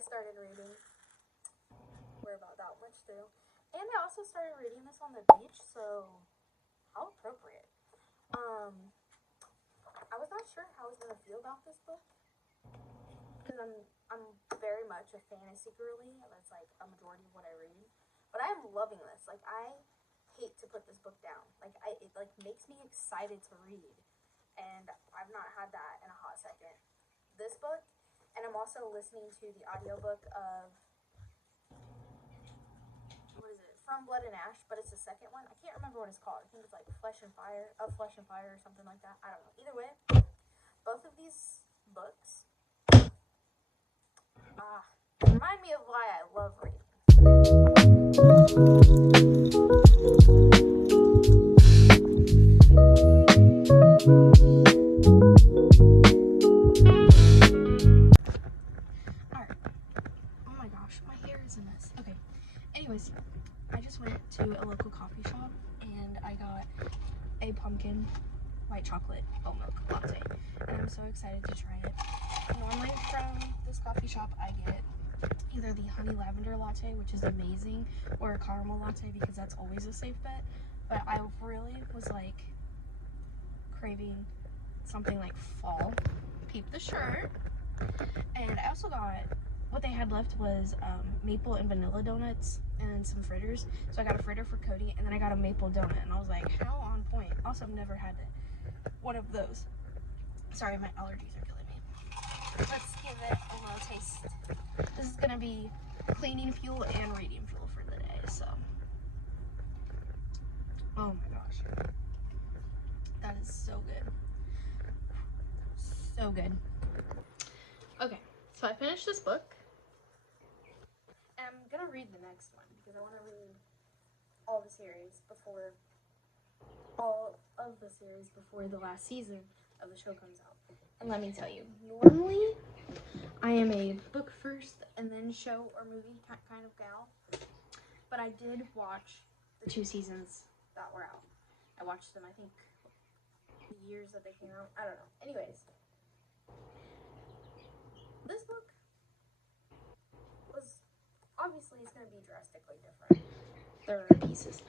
started reading. We're about that much through. And I also started reading this on the beach, so how appropriate. I was not sure how I was going to feel about this book, because I'm very much a fantasy girly. That's like a majority of what I read. But I am loving this. Like, I hate to put this book down. Like, it like makes me excited to read. And I've not had that in a hot second. This book, and I'm also listening to the audiobook of, what is it? From Blood and Ash, but it's the second one. I can't remember what it's called. I think it's like Flesh and Fire, or something like that. I don't know. Either way, both of these books remind me of why I love reading. Alright. Oh my gosh, my hair is a mess. Okay. Anyways, I just went to a local coffee shop and I got a pumpkin white chocolate oat milk latte. And I'm so excited to try it. Normally from this coffee shop I get either the honey lavender latte, which is amazing, or a caramel latte because that's always a safe bet. But I really was like craving something like fall. Peep the shirt. And I also got, what they had left was maple and vanilla donuts and some fritters. So I got a fritter for Cody, and then I got a maple donut, and I was like, how on point. Also, I've never had one of those. Sorry, my allergies are killing me. Let's give it a little taste. This is gonna be cleaning fuel and reading fuel for the day, so. Oh my gosh. That is so good. So good. Okay, so I finished this book. And I'm gonna read the next one because I want to read all the series before the last season of the show comes out. And let me tell you, normally I am a book first and then show or movie kind of gal, but I did watch the 2 seasons that were out. I watched them, I think, the years that they came out. I don't know. Anyways, this book was, obviously it's going to be drastically different. There are pieces.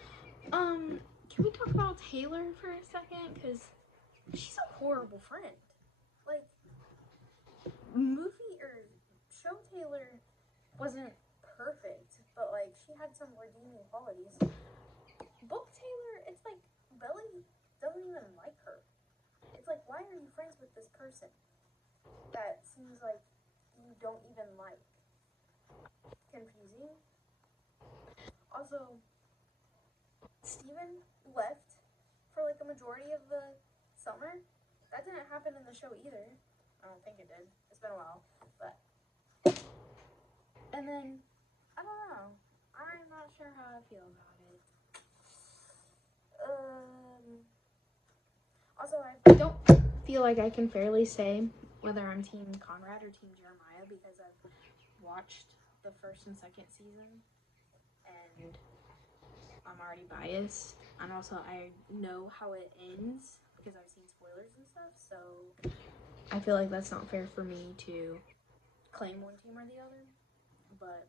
Can we talk about Taylor for a second? Because she's a horrible friend. Like, movie or show Taylor wasn't perfect, but like she had some redeeming qualities. Book Taylor, it's like Belly doesn't even like her. It's like, why are you friends with this person that seems like you don't even like? Confusing. Also, Steven left for like a majority of the summer. That didn't happen in the show either. I don't think it did. It's been a while. But, and then, I don't know. I'm not sure how I feel about it. Also, I don't feel like I can fairly say whether I'm Team Conrad or Team Jeremiah because I've watched the first and second season and I'm already biased. And also, I know how it ends because I've seen spoilers and stuff, so I feel like that's not fair for me to claim one team or the other, but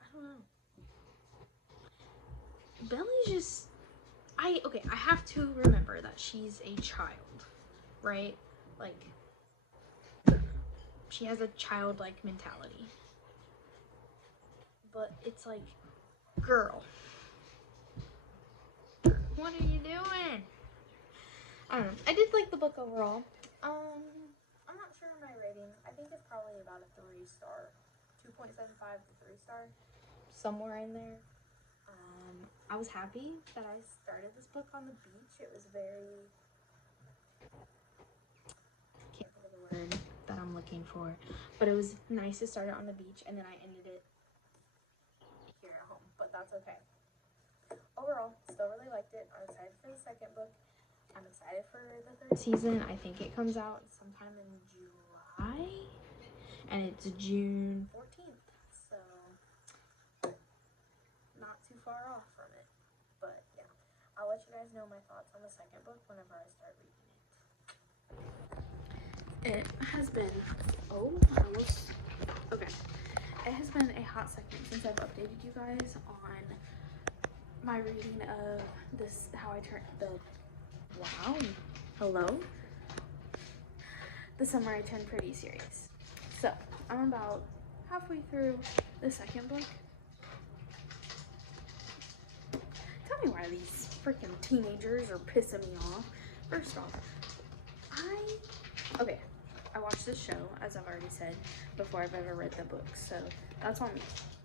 I don't know. Belly's just, I have to remember that she's a child, right? Like, she has a childlike mentality. But it's like, girl, what are you doing? I don't know. I did like the book overall. I'm not sure of my rating. I think it's probably about a 3-star. 2.75 to 3-star. Somewhere in there. I was happy that I started this book on the beach. It was very, I can't think of the word that I'm looking for, but it was nice to start it on the beach, and then I ended it here at home, but that's okay. Overall, still really liked it. I'm excited for the second book. I'm excited for the 3rd season. I think it comes out sometime in July, and it's June 14th, so not too far off from it. But yeah, I'll let you guys know my thoughts on the second book whenever I start reading it. It has been, Okay, it has been a hot second since I've updated you guys on my reading of this, how I turned the, wow, hello? The Summer I Turned Pretty series. So, I'm about halfway through the second book. Tell me why these freaking teenagers are pissing me off. First off, okay, I watched this show, as I've already said, before I've ever read the book, so that's on me,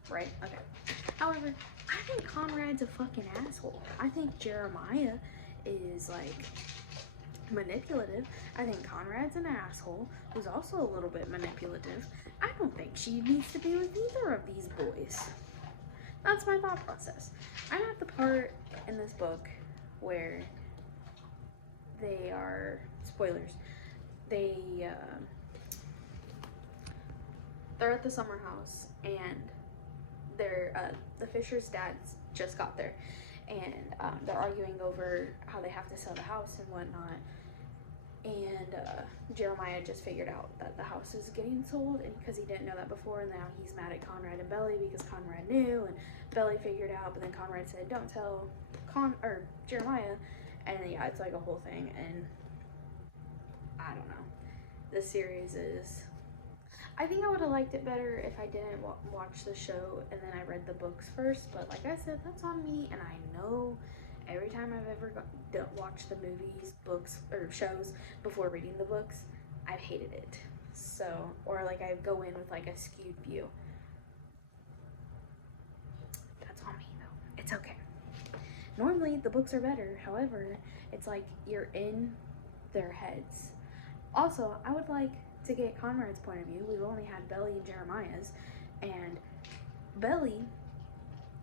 right? Okay. However, I think Conrad's a fucking asshole. I think Jeremiah is, like, manipulative. I think Conrad's an asshole who's also a little bit manipulative. I don't think she needs to be with either of these boys. That's my thought process. I'm at the part in this book where they are, spoilers, they're at the summer house, and the Fisher's dads just got there, and they're arguing over how they have to sell the house and whatnot. And Jeremiah just figured out that the house is getting sold, and because he didn't know that before, and now he's mad at Conrad and Belly because Conrad knew, and Belly figured out, but then Conrad said, "Don't tell Jeremiah," and yeah, it's like a whole thing. And I don't know. This series is, I think I would have liked it better if I didn't watch the show and then I read the books first, but like I said, that's on me, and I know every time I've ever watched the movies, books, or shows before reading the books, I've hated it. So, or like I go in with like a skewed view. That's on me though. It's okay. Normally the books are better, however, it's like you're in their heads. Also, I would like to get Conrad's point of view. We've only had Belly and Jeremiah's, and Belly,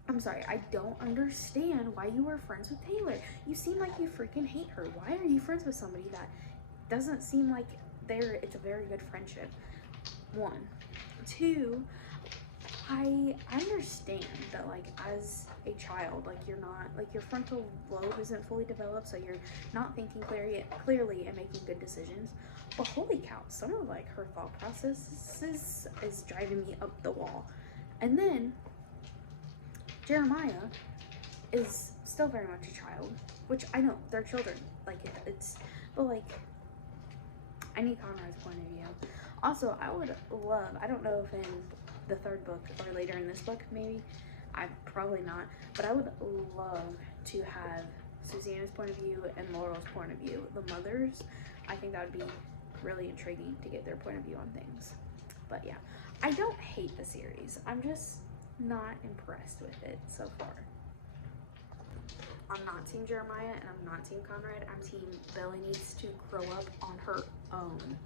I'm sorry, I don't understand why you were friends with Taylor. You seem like you freaking hate her. Why are you friends with somebody that doesn't seem like it's a very good friendship? One. Two, I understand that, like, as a child, like, you're not, like, your frontal lobe isn't fully developed, so you're not thinking clearly and making good decisions. But holy cow, some of, like, her thought processes is driving me up the wall. And then Jeremiah is still very much a child, which I know, they're children. Like, but, like, I need Conrad's point of view. Also, I would love, I don't know if in the third book or later in this book, maybe, probably not, but I would love to have Susanna's point of view and Laurel's point of view. The mothers, I think that would be really intriguing to get their point of view on things. But yeah, I don't hate the series. I'm just not impressed with it so far. I'm not Team Jeremiah and I'm not Team Conrad. I'm Team Belly needs to grow up on her own.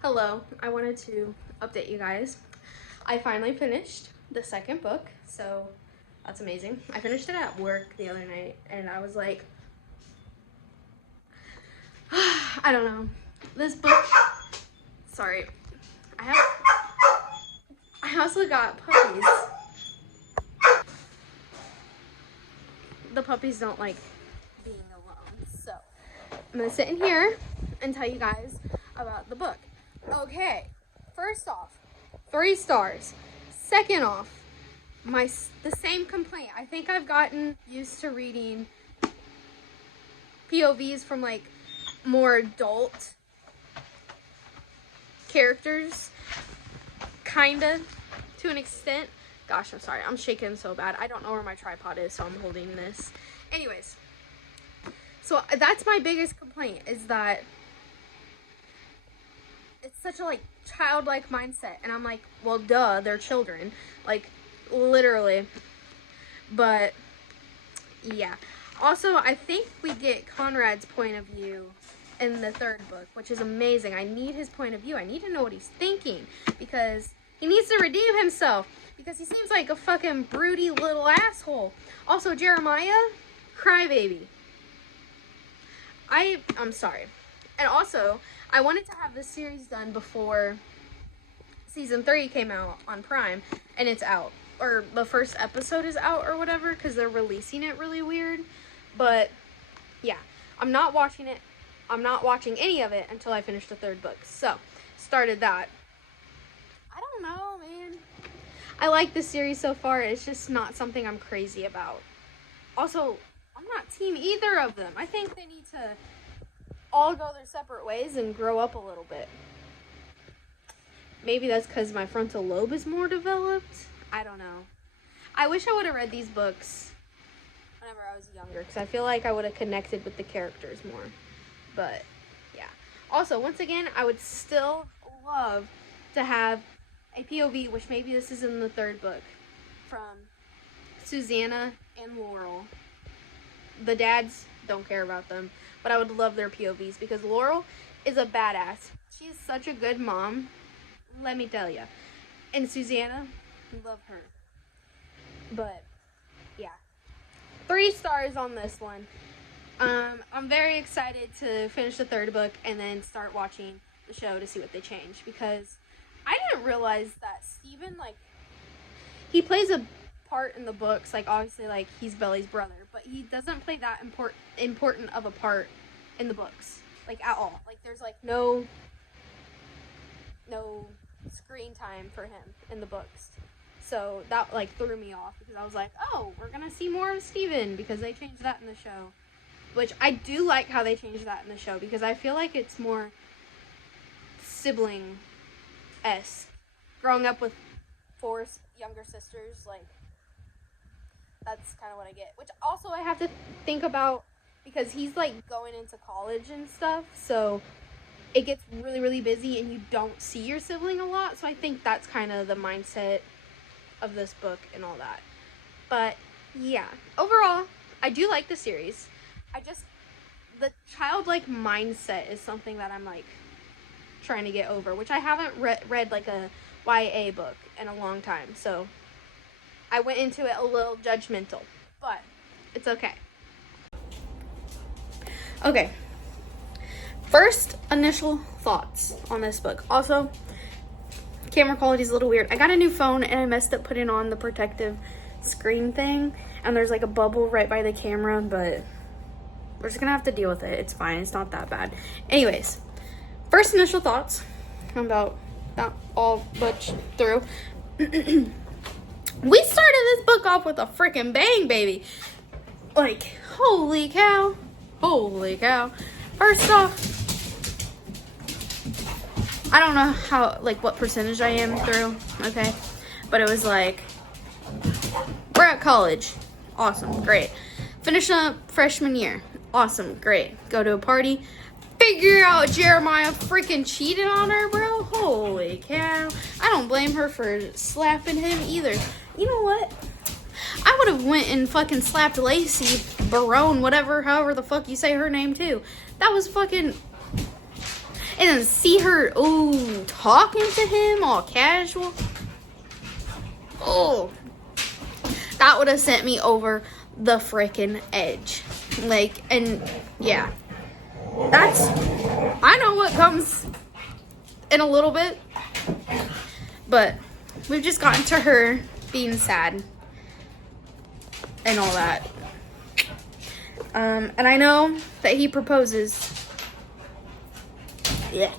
Hello, I wanted to update you guys. I finally finished the second book, so that's amazing. I finished it at work the other night, and I was like, I don't know. This book, sorry, I also got puppies. The puppies don't like being alone, so I'm gonna sit in here and tell you guys about the book. Okay, first off, 3 stars. Second off, the same complaint. I think I've gotten used to reading POVs from like more adult characters, kinda, to an extent. Gosh, I'm sorry, I'm shaking so bad. I don't know where my tripod is, so I'm holding this. Anyways, so that's my biggest complaint, is that it's such a, like, childlike mindset, and I'm like, well, duh, they're children, like, literally. But yeah, also I think we get Conrad's point of view in the third book, which is amazing. I need his point of view. I need to know what he's thinking, because he needs to redeem himself, because he seems like a fucking broody little asshole. Also, Jeremiah, crybaby. I'm sorry. And also, I wanted to have this series done before season 3 came out on Prime, and it's out. Or the first episode is out or whatever, because they're releasing it really weird. But yeah, I'm not watching it. I'm not watching any of it until I finish the third book. So, started that. I don't know, man. I like the series so far. It's just not something I'm crazy about. Also, I'm not team either of them. I think they need to all go their separate ways and grow up a little bit. Maybe that's because my frontal lobe is more developed. I don't know. I wish I would have read these books whenever I was younger, because I feel like I would have connected with the characters more. But, yeah. Also, once again, I would still love to have a POV, which maybe this is in the third book, from Susanna and Laurel. The dads, don't care about them, but I would love their POVs, because Laurel is a badass. She is such a good mom, let me tell you. And Susanna, love her. But, yeah. 3 stars on this one. I'm very excited to finish the third book and then start watching the show to see what they change, because I didn't realize that Steven, like, he plays a part in the books, like, obviously, like, he's Belly's brother, but he doesn't play that important of a part in the books, like, at all. Like, there's, like, no screen time for him in the books. So that, like, threw me off, because I was like, oh, we're gonna see more of Steven, because they changed that in the show. Which I do like how they changed that in the show, because I feel like it's more sibling-esque. Growing up with 4 younger sisters, like, that's kind of what I get. Which also I have to think about, because he's, like, going into college and stuff, so it gets really, really busy and you don't see your sibling a lot. So I think that's kind of the mindset of this book and all that. But, yeah. Overall, I do like the series. The childlike mindset is something that I'm, like, trying to get over, which I haven't read like, a YA book in a long time, so I went into it a little judgmental, but it's okay. Okay. First initial thoughts on this book. Also, camera quality is a little weird. I got a new phone and I messed up putting on the protective screen thing, and there's, like, a bubble right by the camera, but we're just gonna have to deal with it. It's fine. It's not that bad. Anyways, first initial thoughts. I'm about not all much through. We started this book off with a freaking bang, baby. Like, holy cow. Holy cow. First off, I don't know how, like, what percentage I am through, okay? But it was like, we're at college. Awesome. Great. Finishing up freshman year. Awesome, great. Go to a party. Figure out Jeremiah freaking cheated on her, bro. Holy cow. I don't blame her for slapping him either. You know what? I would have went and fucking slapped Lacey, Barone, whatever, however the fuck you say her name too. That was fucking... And then see her, ooh, talking to him all casual. Oh. That would have sent me over the freaking edge. Like, and yeah, that's, I know what comes in a little bit, but we've just gotten to her being sad and all that. And I know that he proposes. Yeah.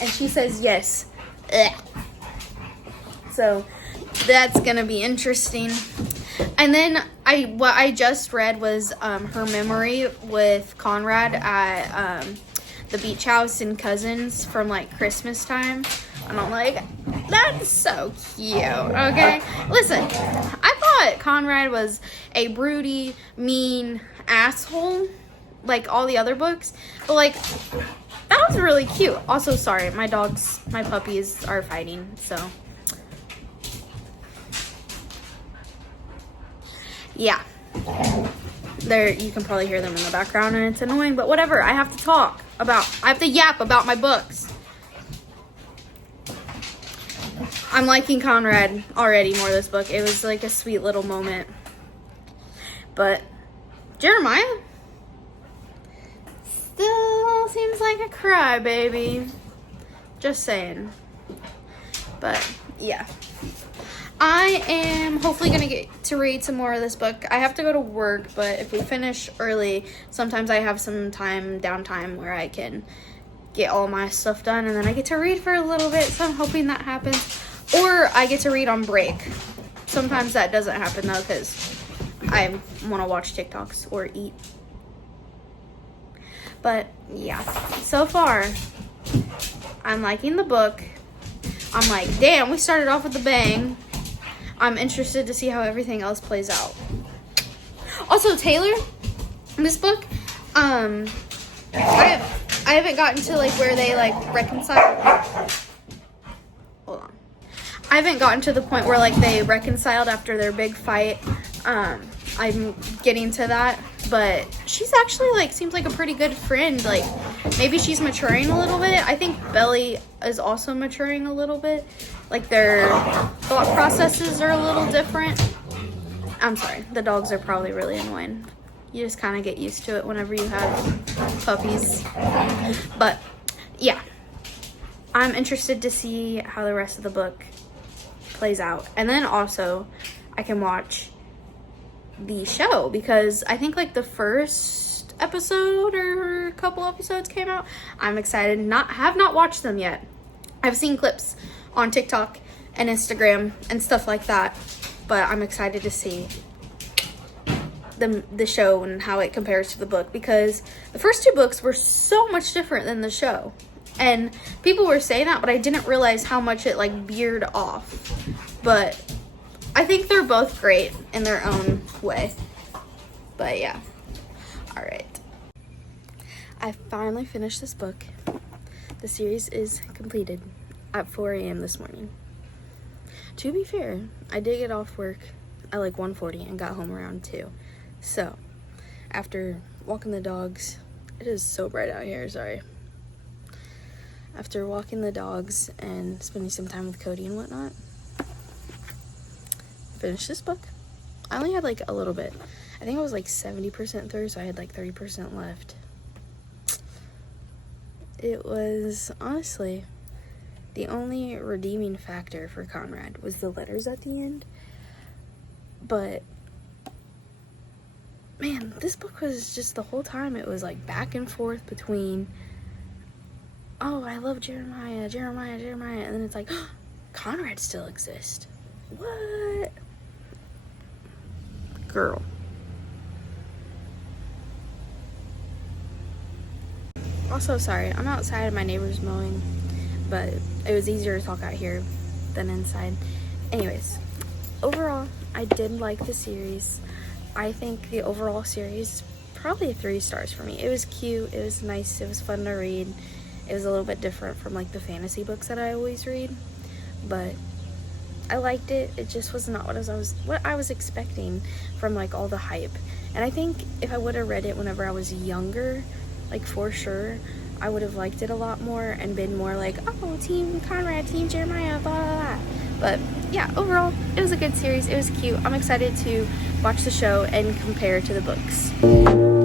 And she says yes. Ugh. So that's gonna be interesting. And then what I just read was her memory with Conrad at the beach house in Cousins from, like, Christmas time. And I'm like, that's so cute, okay? Listen, I thought Conrad was a broody, mean asshole, like all the other books. But, like, that was really cute. Also, sorry, my puppies are fighting, so... Yeah, there, you can probably hear them in the background and it's annoying, but whatever. I have to yap about my books. I'm liking Conrad already more this book. It was like a sweet little moment. But Jeremiah still seems like a crybaby. Just saying. But yeah. I am hopefully going to get to read some more of this book. I have to go to work, but if we finish early, sometimes I have some downtime where I can get all my stuff done, and then I get to read for a little bit, so I'm hoping that happens. Or I get to read on break. Sometimes that doesn't happen though, because I want to watch TikToks or eat. But yeah, so far I'm liking the book. I'm like, damn, we started off with a bang. I'm interested to see how everything else plays out. Also, Taylor, this book, I haven't gotten to like where they like reconcile. Hold on. I haven't gotten to the point where like they reconciled after their big fight. I'm getting to that, but she's actually like seems like a pretty good friend. Like maybe she's maturing a little bit. I think Belly is also maturing a little bit. Like their thought processes are a little different. I'm sorry, the dogs are probably really annoying. You just kind of get used to it whenever you have puppies. But yeah, I'm interested to see how the rest of the book plays out. And then also I can watch the show, because I think like the first episode or a couple episodes came out. I'm excited. Have not watched them yet. I've seen clips on TikTok and Instagram and stuff like that, but I'm excited to see the show and how it compares to the book, because the first two books were so much different than the show, and people were saying that, but I didn't realize how much it like veered off. But I think they're both great in their own way. But yeah, all right, I finally finished this book. The series is completed at 4 a.m. this morning. To be fair, I did get off work at like 1:40 and got home around 2. So after walking the dogs, it is so bright out here, sorry. After walking the dogs and spending some time with Cody and whatnot, finished this book. I only had like a little bit. I think I was like 70% through, so I had like 30% left. It was honestly the only redeeming factor for Conrad was the letters at the end. But man, this book was just the whole time, it was like back and forth between, oh, I love Jeremiah, and then it's like, oh, Conrad still exists. What? Girl. Also, sorry, I'm outside and my neighbor's mowing, but it was easier to talk out here than inside. Anyways, overall, I did like the series. I think the overall series, probably 3 stars for me. It was cute, it was nice, it was fun to read. It was a little bit different from like the fantasy books that I always read, but I liked it. It just was not what I was expecting from like all the hype. And I think if I would have read it whenever I was younger, like for sure, I would have liked it a lot more and been more like, oh, Team Conrad, Team Jeremiah, blah, blah, blah. But yeah, overall, it was a good series. It was cute. I'm excited to watch the show and compare to the books.